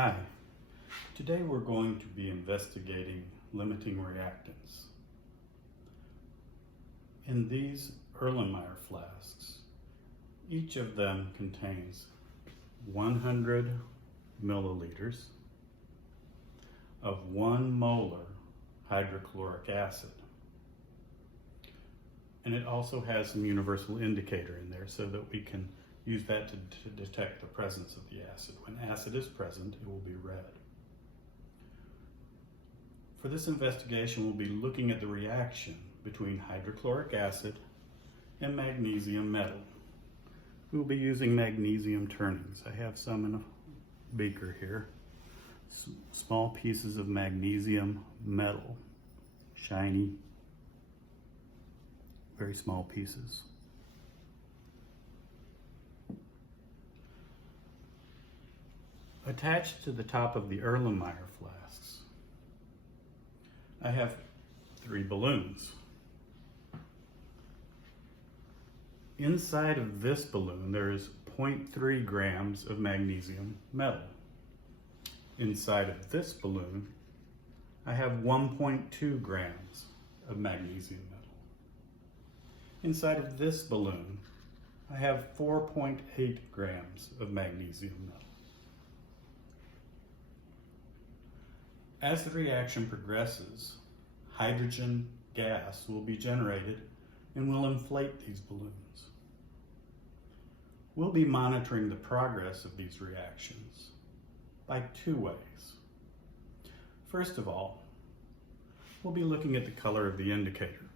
Hi, today we're going to be investigating limiting reactants. In these Erlenmeyer flasks, each of them contains 100 milliliters of 1 molar hydrochloric acid. And it also has some universal indicator in there so that we can use that to detect the presence of the acid. When acid is present, it will be red. For this investigation, we'll be looking at the reaction between hydrochloric acid and magnesium metal. We'll be using magnesium turnings. I have some in a beaker here. Small pieces of magnesium metal, shiny, very small pieces. Attached to the top of the Erlenmeyer flasks, I have 3 balloons. Inside of this balloon, there is 0.3 grams of magnesium metal. Inside of this balloon, I have 1.2 grams of magnesium metal. Inside of this balloon, I have 4.8 grams of magnesium metal. As the reaction progresses, hydrogen gas will be generated and will inflate these balloons. We'll be monitoring the progress of these reactions by 2 ways. First of all, we'll be looking at the color of the indicator.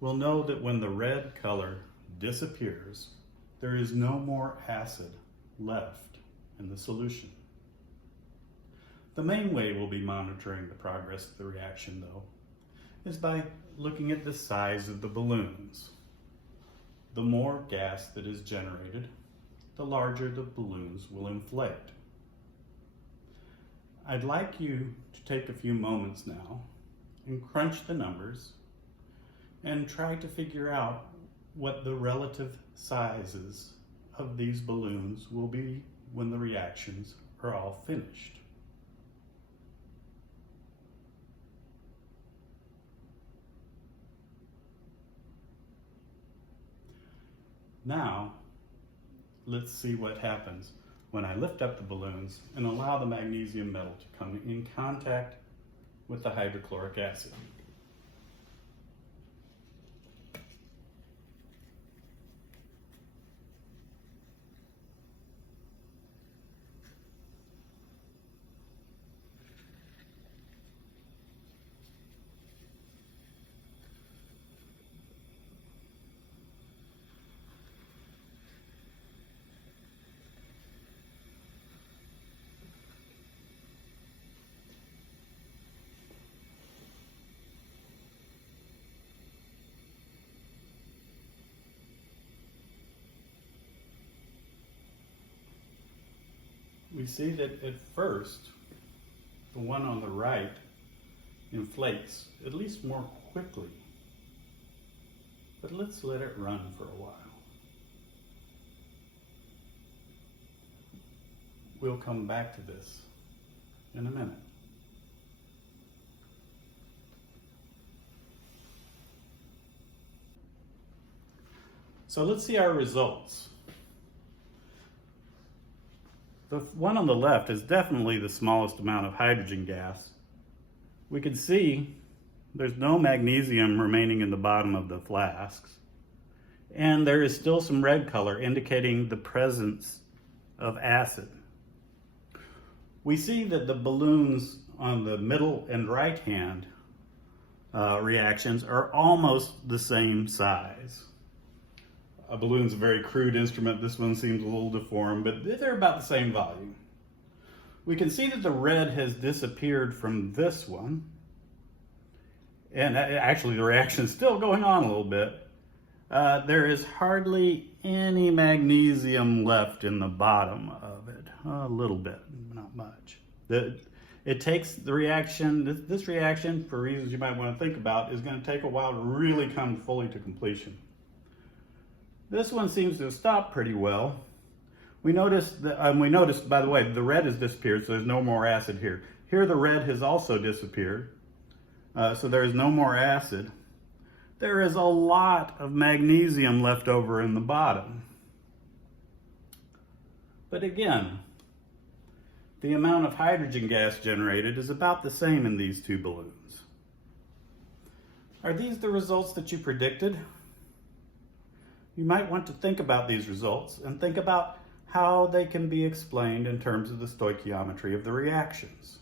We'll know that when the red color disappears, there is no more acid left in the solution. The main way we'll be monitoring the progress of the reaction, though, is by looking at the size of the balloons. The more gas that is generated, the larger the balloons will inflate. I'd like you to take a few moments now and crunch the numbers and try to figure out what the relative sizes of these balloons will be when the reactions are all finished. Now, let's see what happens when I lift up the balloons and allow the magnesium metal to come in contact with the hydrochloric acid. We see that at first, the one on the right inflates, at least more quickly. But let's let it run for a while. We'll come back to this in a minute. So let's see our results. The one on the left is definitely the smallest amount of hydrogen gas. We can see there's no magnesium remaining in the bottom of the flasks. And there is still some red color indicating the presence of acid. We see that the balloons on the middle and right hand reactions are almost the same size. A balloon's a very crude instrument. This one seems a little deformed, but they're about the same volume. We can see that the red has disappeared from this one. And actually the reaction is still going on a little bit. There is hardly any magnesium left in the bottom of it. A little bit, not much. It takes the reaction, this reaction, for reasons you might want to think about, is going to take a while to really come fully to completion. This one seems to have stopped pretty well. We noticed, by the way, the red has disappeared, so there's no more acid here. Here the red has also disappeared, so there is no more acid. There is a lot of magnesium left over in the bottom. But again, the amount of hydrogen gas generated is about the same in these two balloons. Are these the results that you predicted? You might want to think about these results and think about how they can be explained in terms of the stoichiometry of the reactions.